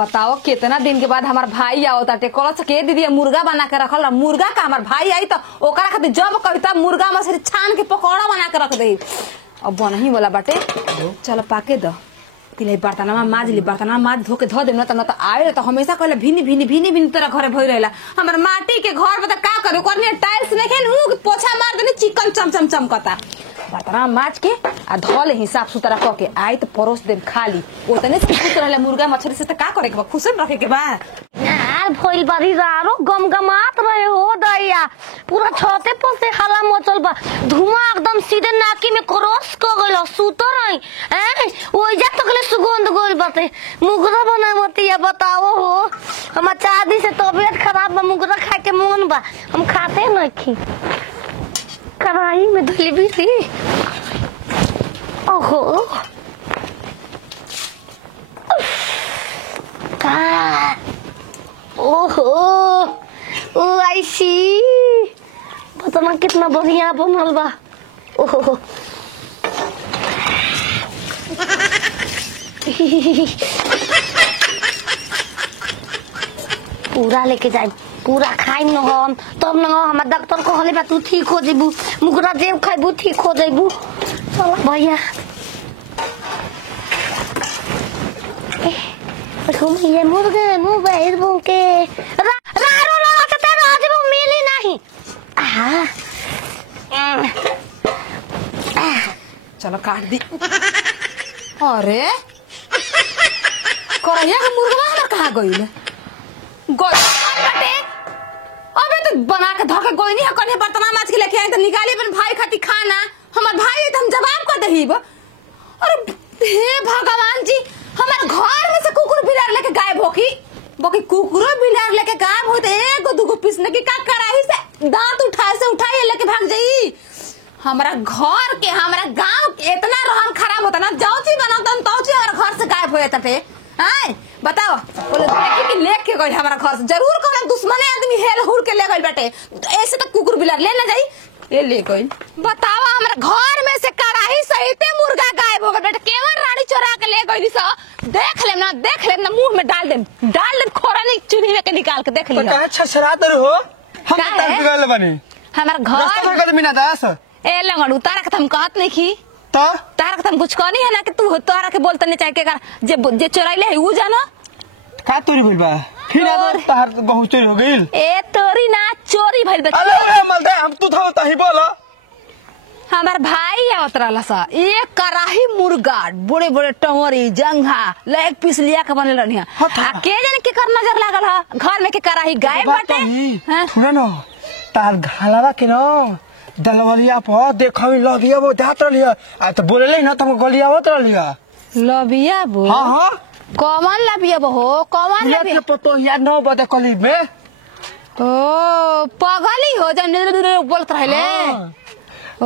बताओ कितना दिन के बाद हमार भाई आओ ताटे कलच के दीदी मुर्गा बना के रखल मुर्गा का हमार भाई आई तो ओकरा खातिर जब कविता मुर्गा मछली छान के पकौड़ा बना के रख दे। अब बनही वाला बाटे चलो पाके दो तिले बर्तनमा माज ली बर्तनमा माज धो के धो दे न त आए तो हमेशा कहले भिनी भिनी भिनी भिनी तरह घरे भई रहेला। हमर माटी के घर बता का करू करने टाइल्स नहीं खेन पोछा मार देनी चिकन चमचम चमकता बर्तनमा माज के आ धोले हिसाब सुतरा क के आई तो परोस देन खाली ओतने से खुश रहले मुर्गा मछली से त का करे के खुश रखे के बा यार भइल बारी रारो गमगमात रहे हो दैया पूरा छते पर से हला मचल बा धुआं एकदम सीधे नाकी में क्रॉस क गइल सुत रही हैं ओइ जा तकले सुगंध गोल बाटे मुगरा बनावती है बताओ हो हम चादी से तबीयत खराब बा मुगरा खा के मन बा हम खाते नहीं कढ़ाई में धुली भी थी। ओहो ओहो ओ आई सी पता ना कितना बढ़िया बनल बा। ओहो पूरा लेके जाए पूरा खाई न हम तब न हमार डॉक्टर कहले बा तू ठीक हो जेबू मुगरा जेब खाइबू ठीक हो जेबू चल भैया ये मुर्गे मोबाइल बुके रारो लगा त राजबू मिली नहीं चलो काट दी। अरे करैया के मुर्गा हमर कहां गइल गइल अबे तो बना के धोके गोइनी है कने बर्तन माछ के लेके आई तो निकाली अपन भाई खाती खाना हमर भाई तो हम जवाब कर दहीब। अरे हे भगवान जी हमारे घर में से कुकुर बिलार लेके गायब होकी बाकी कुकुर बिलार लेके गायब होते एगो दुगो पीसने की का कराही से दांत उठाए लेके भाग जाई। हमारा घर के हमारा गांव के इतना रहन खराब होता ना जाऊची बनाता तौची हमारा घर से गायब हो जाता थे। हां बताओ बोले देखी कि लेके के गई हमारा घर से जरूर कोनो दुश्मन आदमी हेल हुर के ले गई बेटे ऐसे तो कुकुर बिलार ले ना जाई ये ले गई। बताओ हमारा घर में से कराही सहित मुर्गा गायब हो गया बेटे केवल रानी चोरा के ले गई सा देख ले ना मुंह में डाल दे खोरा नहीं चुनी में के निकाल के देख लियो। अच्छा शरादर हो हम तर बिगल बनी हमारा घर रास्ता मीना दास ए लंगड़ उतारा के हम कहत नहीं की तो तारा के हम कुछ कहनी है ना कि तू तोरा के बोलत नहीं चाहे के जे चोराइले है उ जाना का तोरी भइल बा फिर तहार गहू चोरी हो गइल ए तोरी ना चोरी भइल बा। अरे मलदे हम तू थो तही बोलो हमार भाई आवत रहला सा एक कराही मुर्गा बड़े बड़े टंगरी जंघा लेग पीस लिया के बनल रहनी आ के जाने के कर नजर लागल है घर में के कराही गायब बाटे हां सुन न तार घालावा के न दलवलिया पर देखो लगिया वो जात रहलिया आ तो बोले ना तुम गलिया होत रहलिया लबिया बो हां हां कौन लबिया बो हो कौन लबिया ये पतो या 9 बजे करीब में ओ पगली हो जन बोलत रहले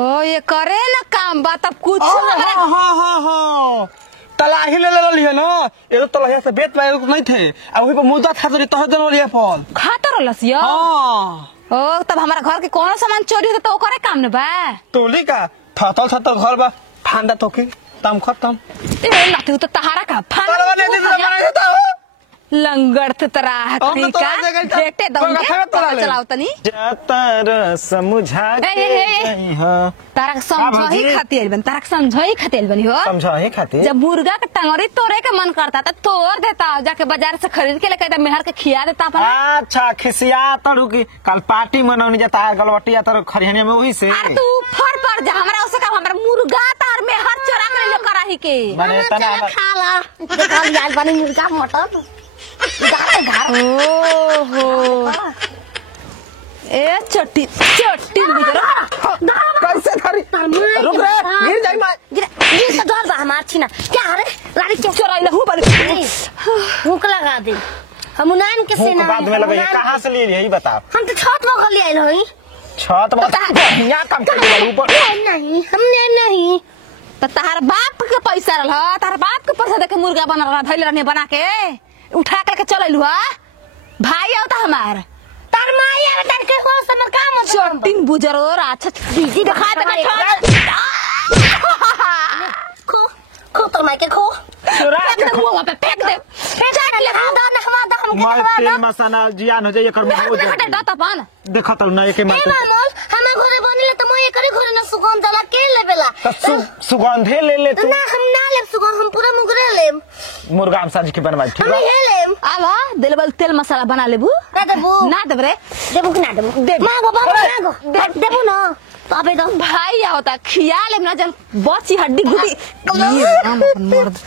ओ ये करे ना काम बा तब कुछ हां हां हां तलाही ले लिया ना ये तो तलाही से बेत पाए नहीं थे आ वही पर मुद्दा था तो तह देन लिया फोन खाता रहलसिया हां ओ तब हमारा घर के कौन सामान चोरी होता तो ओकरे काम न बा टोली का थतल घर बा फांदा तो की तम खत्म ए लाठी तो तहारा का फांदा लंगड़ तरा हकरी का बेटे दंगे चलाओ तनी जतर समझा के हां तारक समझही खातिर बन तारक समझही खातिर बनी हो समझही खातिर जब मुर्गा के टंगरी तोड़े के मन करता त तोड़ देता जाके बाजार से खरीद के लेके मेहर के खिया देता अपन। अच्छा खिसिया तड़ू की कल पार्टी मनौनी जाता गलवटिया तर खरियानिया में वही से अरे तू फर पर जा हमरा उसे का हमरा मुर्गा तार में हर चोरा के ले कराही के माने तना खा ला देखा यार बनी मुर्गा मटन ओहो ए चट्टी गुजरा कैसे धरी रुक रे गिर जाई मां गिर तो डर बा हमार छिना क्या रे रानी के चोराई ना हूं बड़ी भूख लगा दे हम उनान के से ना बाद में लगे कहां से ले यही बता हम तो छत में ले आइल हई छत में बढ़िया काम कर ऊपर नहीं हमने नहीं तो तार बाप के पैसा रहल तार बाप के पैसा देके मुर्गा बना रहा धइले रहने बना के उठा के चलैलु हा भाई आवता हमार तार माई आवे तार के हो समर काम चट्टिन बुजर और अच्छा बीजी दिखा दे खो तो माई के खो चुरा के मुंह पे फेंक दे फेंक ले हमके मैं खवा तेल दो मसाला जियान हो जाए एकर में हो हटे जाए डाटा पान देखत ना एके ए मार मामोल हमें घरे बनिले त म एकरे घरे न सुगंध दला के लेबेला सुगंधे ले तू ना हम ना लेब सुगंध हम पूरा मुगरे लेब मुर्गा हम साजी के बनवा ठीक हम है ये लेब आवा दिलबल तेल मसाला बना लेबू ना देबू ना देब रे देबू कि ना देबू मांगो मांगो देबू ना तो अबे दो भाई आवता खिया लेब ना जन बची हड्डी गुडी ये राम मर्द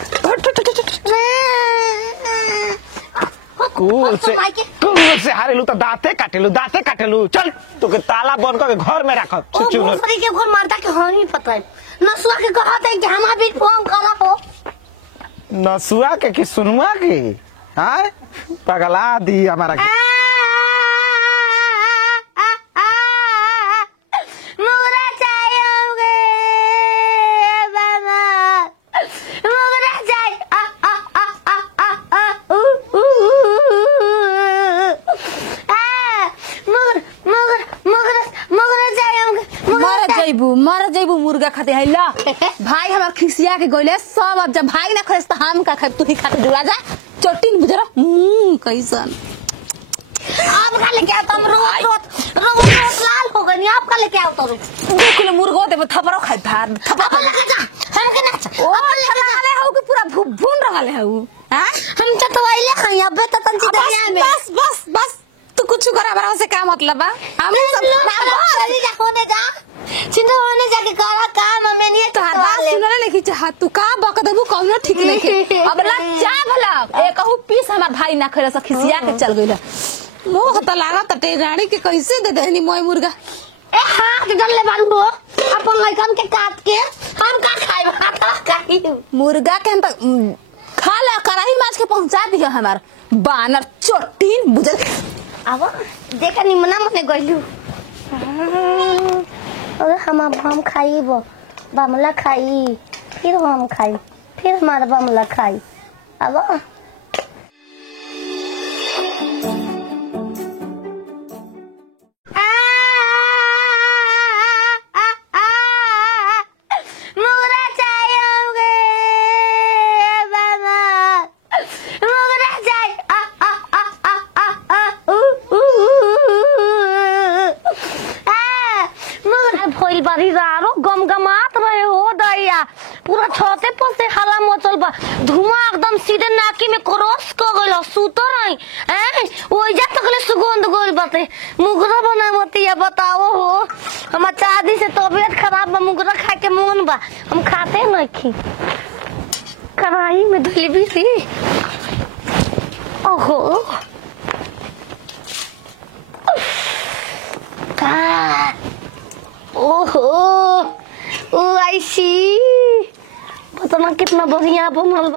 कूल से हारेलू तो दांते काटेलू चल तो के ताला बंद करके घर में रख ओ भोसरी के घर मारता के हम ही पता है नसुआ के कहत है कि हमार भी फोन करा हो नसुआ के कि सुनुआ के हां पगला दी हमारा मुगरा चाहिए बाबा मुगरा चाहिए मर जइबू मुर्गा खाते है ला भाई हमार खिसिया के गइले सब अब जब भाई ना खस त हम का खाब तू ही खाते जुड़ा जा चोटिन बुजरा कैसन आप का लेके आता हम रोज लाल हो गई आप का लेके आता 2 किलो मुर्गा देबो थपरो खाइ भात थपरो हम के ना ओ रहले हो कि पूरा भून रहले हो हां हम चटवाइले हैं अबे तो तंची दुनिया में बस तू कुछ करा बरा से का मतलब बा हम सब चली जा होने जा चिंता होने जाके करा काम में नहीं तो बात सुनले नहीं चाह तू का बक देबू कौनो ठीक नहीं के अब ला चा भला एकहू पीस हमार भाई ना खइला से खिसिया के चल गइला मोह त लागत टे रानी के कैसे दे देनी मोय मुर्गा ए हाथ डल ले बालू हो अपन लइकन के काट के हम का खाई मुर्गा के त खा ला कराही माछ के पहुंचा दियो हमार बानर चोटिन बुझल अब देखा निमना मने गइलू अरे हम खाइबो बमला खाई फिर हम खाई फिर हमारा बमला खाई अब बारी रारो गमगमात रहे हो दैया पूरा छते पर से हला मचल बा धुआं एकदम सीधे नाकी में क्रॉस कर गइल सुतो नहीं हैं ओइजा तकले सुगंध गइल बाटे मुगरा बनावतिया बताओ हो हम चादी से तबीयत खराब बा मुगरा खा के मन बा हम खाते नहीं खी कढ़ाई में धुलबी थी ओहो ओहो ओ आई सी पता ना कितना बढ़िया बनल।